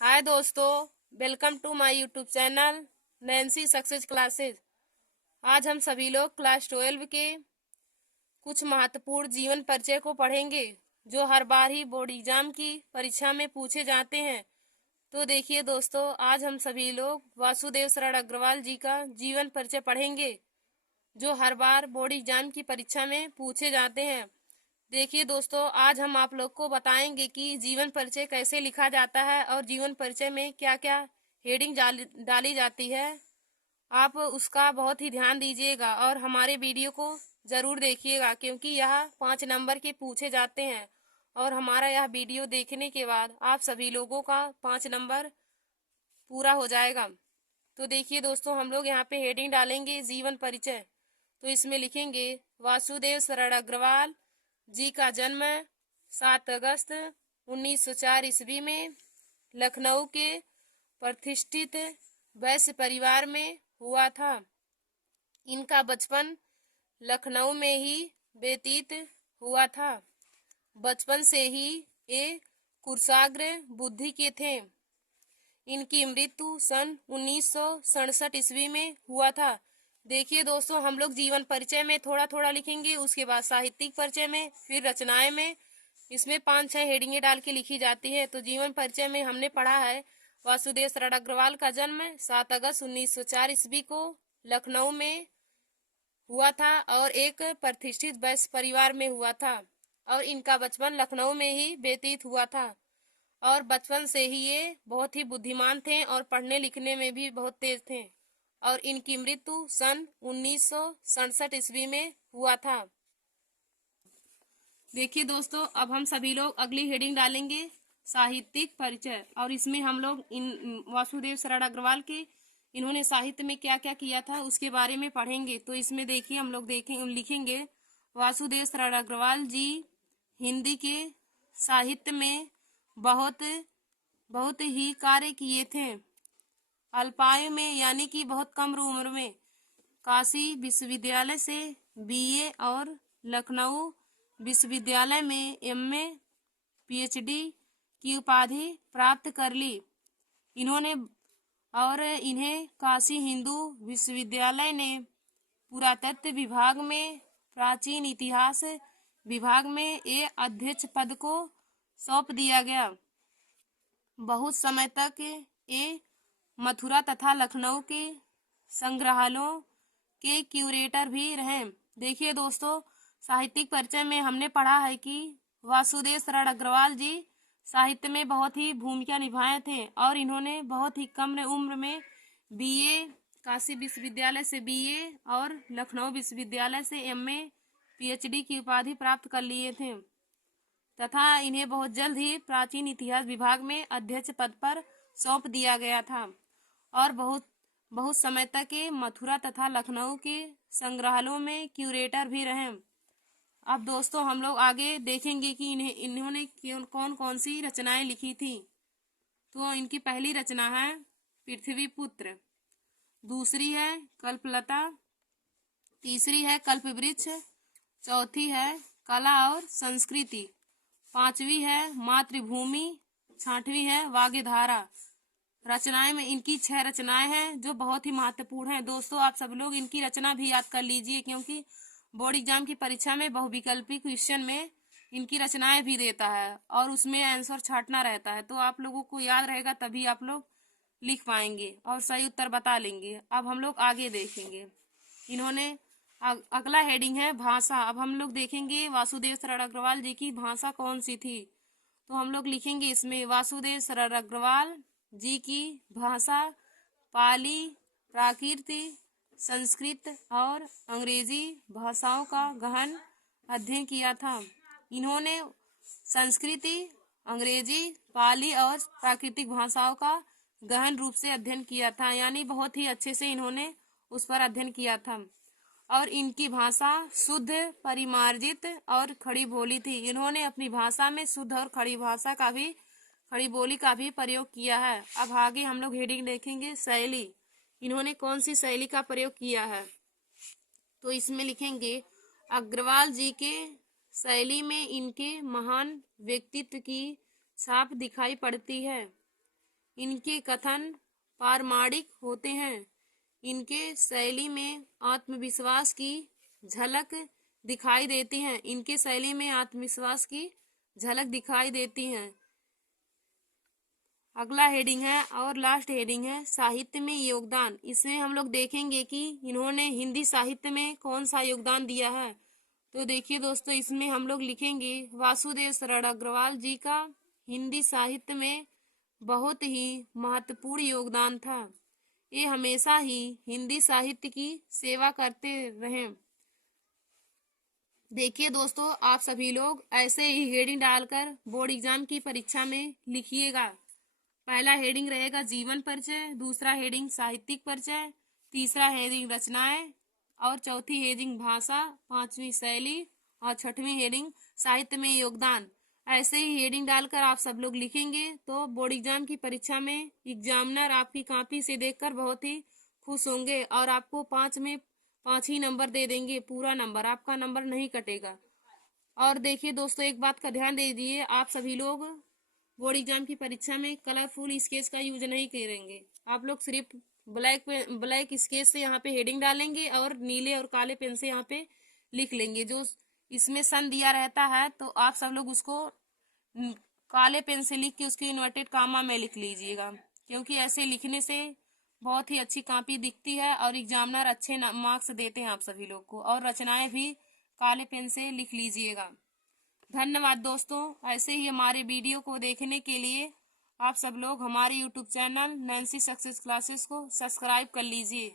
हाय दोस्तों, welcome to my YouTube channel Nancy success classes. आज हम सभी लोग क्लास 12 के कुछ महत्वपूर्ण जीवन परिचय को पढ़ेंगे जो हर बार ही बोर्ड एग्जाम की परीक्षा में पूछे जाते हैं। तो देखिए दोस्तों, आज हम सभी लोग वासुदेव शरण अग्रवाल जी का जीवन परिचय पढ़ेंगे जो हर बार बोर्ड एग्जाम की परीक्षा में पूछे जाते हैं। देखिए दोस्तों, आज हम आप लोग को बताएंगे कि जीवन परिचय कैसे लिखा जाता है और जीवन परिचय में क्या क्या हेडिंग डाली जाती है। आप उसका बहुत ही ध्यान दीजिएगा और हमारे वीडियो को ज़रूर देखिएगा क्योंकि यह 5 नंबर के पूछे जाते हैं और हमारा यह वीडियो देखने के बाद आप सभी लोगों का 5 नंबर पूरा हो जाएगा। तो देखिए दोस्तों, हम लोग यहाँ पे हेडिंग डालेंगे जीवन परिचय। तो इसमें लिखेंगे वासुदेव शरण अग्रवाल जी का जन्म 7 अगस्त 1904 ईस्वी में लखनऊ के प्रतिष्ठित वैश्य परिवार में हुआ था। इनका बचपन लखनऊ में ही व्यतीत हुआ था। बचपन से ही ये कुशाग्र बुद्धि के थे। इनकी मृत्यु सन 1967 ईस्वी में हुआ था। देखिए दोस्तों, हम लोग जीवन परिचय में थोड़ा थोड़ा लिखेंगे, उसके बाद साहित्यिक परिचय में, फिर रचनाएं में। इसमें 5-6 हेडिंगें डाल के लिखी जाती है। तो जीवन परिचय में हमने पढ़ा है वासुदेव शरण अग्रवाल का जन्म 7 अगस्त 1904 ईस्वी को लखनऊ में हुआ था और एक प्रतिष्ठित वैश्य परिवार में हुआ था और इनका बचपन लखनऊ में ही व्यतीत हुआ था और बचपन से ही ये बहुत ही बुद्धिमान थे और पढ़ने लिखने में भी बहुत तेज थे और इनकी मृत्यु सन 1967 ईस्वी में हुआ था। देखिए दोस्तों, अब हम सभी लोग अगली हेडिंग डालेंगे साहित्यिक परिचय और इसमें हम लोग इन वासुदेव शरण अग्रवाल के इन्होंने साहित्य में क्या क्या किया था उसके बारे में पढ़ेंगे। तो इसमें देखिए हम लोग लिखेंगे वासुदेव शरण अग्रवाल जी हिंदी के साहित्य में बहुत बहुत ही कार्य किए थे। अल्पायु में यानी कि बहुत कम उम्र में काशी विश्वविद्यालय से बीए और लखनऊ विश्वविद्यालय में एमए पीएचडी की उपाधि प्राप्त कर ली। इन्हें काशी हिंदू विश्वविद्यालय ने पुरातत्व विभाग में प्राचीन इतिहास विभाग में ये अध्यक्ष पद को सौंप दिया गया। बहुत समय तक ये मथुरा तथा लखनऊ के संग्रहालयों के क्यूरेटर भी रहे। देखिए दोस्तों, साहित्यिक परिचय में हमने पढ़ा है कि वासुदेव शरण अग्रवाल जी साहित्य में बहुत ही भूमिका निभाए थे और इन्होंने बहुत ही कम उम्र में बीए काशी विश्वविद्यालय से बीए और लखनऊ विश्वविद्यालय से एमए पीएचडी की उपाधि प्राप्त कर लिए थे तथा इन्हें बहुत जल्द ही प्राचीन इतिहास विभाग में अध्यक्ष पद पर सौंप दिया गया था और बहुत बहुत समय तक ये मथुरा तथा लखनऊ के संग्रहालयों में क्यूरेटर भी रहे। अब दोस्तों, हम लोग आगे देखेंगे कि इन्होंने कौन कौन सी रचनाएं लिखी थी। तो इनकी पहली रचना है पृथ्वी पुत्र, दूसरी है कल्पलता, तीसरी है कल्पवृक्ष, चौथी है कला और संस्कृति, पांचवी है मातृभूमि, छठवीं है वाग्धारा। रचनाएं में इनकी 6 रचनाएं हैं जो बहुत ही महत्वपूर्ण हैं। दोस्तों, आप सब लोग इनकी रचना भी याद कर लीजिए क्योंकि बोर्ड एग्जाम की परीक्षा में बहुविकल्पी क्वेश्चन में इनकी रचनाएं भी देता है और उसमें आंसर छांटना रहता है। तो आप लोगों को याद रहेगा तभी आप लोग लिख पाएंगे और सही उत्तर बता लेंगे। अब हम लोग आगे देखेंगे। इन्होंने अगला हेडिंग है भाषा। अब हम लोग देखेंगे वासुदेव शरण अग्रवाल जी की भाषा कौन सी थी। तो हम लोग लिखेंगे इसमें वासुदेव शरण अग्रवाल जी की भाषा पाली, प्राकृत, संस्कृत और अंग्रेजी भाषाओं का गहन अध्ययन किया था। इन्होंने संस्कृति, अंग्रेजी, पाली और प्राकृतिक भाषाओं का गहन रूप से अध्ययन किया था, यानी बहुत ही अच्छे से इन्होंने उस पर अध्ययन किया था और इनकी भाषा शुद्ध, परिमार्जित और खड़ी बोली थी। इन्होंने अपनी भाषा में शुद्ध और खड़ी बोली का भी प्रयोग किया है। अब आगे हम लोग हेडिंग देखेंगे शैली। इन्होंने कौन सी शैली का प्रयोग किया है। तो इसमें लिखेंगे अग्रवाल जी के शैली में इनके महान व्यक्तित्व की छाप दिखाई पड़ती है। इनके कथन प्रामाणिक होते हैं। इनके शैली में आत्मविश्वास की झलक दिखाई देती है। इनके शैली में आत्मविश्वास की झलक दिखाई देती है। अगला हेडिंग है और लास्ट हेडिंग है साहित्य में योगदान। इसमें हम लोग देखेंगे कि इन्होंने हिंदी साहित्य में कौन सा योगदान दिया है। तो देखिए दोस्तों, इसमें हम लोग लिखेंगे वासुदेव शरण अग्रवाल जी का हिंदी साहित्य में बहुत ही महत्वपूर्ण योगदान था। ये हमेशा ही हिंदी साहित्य की सेवा करते रहे। देखिए दोस्तों, आप सभी लोग ऐसे ही हेडिंग डालकर बोर्ड एग्जाम की परीक्षा में लिखिएगा। पहला हेडिंग रहेगा जीवन परिचय, दूसरा हेडिंग साहित्यिक परिचय, तीसरा हेडिंग रचनाएं और चौथी हेडिंग भाषा, पांचवी शैली और छठवीं हेडिंग साहित्य में योगदान। ऐसे ही हेडिंग डालकर आप सब लोग लिखेंगे तो बोर्ड एग्जाम की परीक्षा में एग्जामिनर आपकी कॉपी से देखकर बहुत ही खुश होंगे और आपको 5 में 5 ही नंबर दे देंगे, पूरा नंबर, आपका नंबर नहीं कटेगा। और देखिए दोस्तों, एक बात का ध्यान दे दीजिए, आप सभी लोग बोर्ड एग्जाम की परीक्षा में कलरफुल स्केच का यूज नहीं करेंगे। आप लोग सिर्फ ब्लैक स्केच से यहाँ पे हेडिंग डालेंगे और नीले और काले पेन से यहाँ पे लिख लेंगे। जो इसमें सन दिया रहता है तो आप सब लोग उसको काले पेन से लिख के उसके इन्वर्टेड कामा में लिख लीजिएगा, क्योंकि ऐसे लिखने से बहुत ही अच्छी कॉपी दिखती है और एग्जामिनर अच्छे मार्क्स देते हैं आप सभी लोग को। और रचनाएं भी काले पेन से लिख लीजिएगा। धन्यवाद दोस्तों। ऐसे ही हमारे वीडियो को देखने के लिए आप सब लोग हमारे YouTube channel Nancy success classes को सब्सक्राइब कर लीजिए।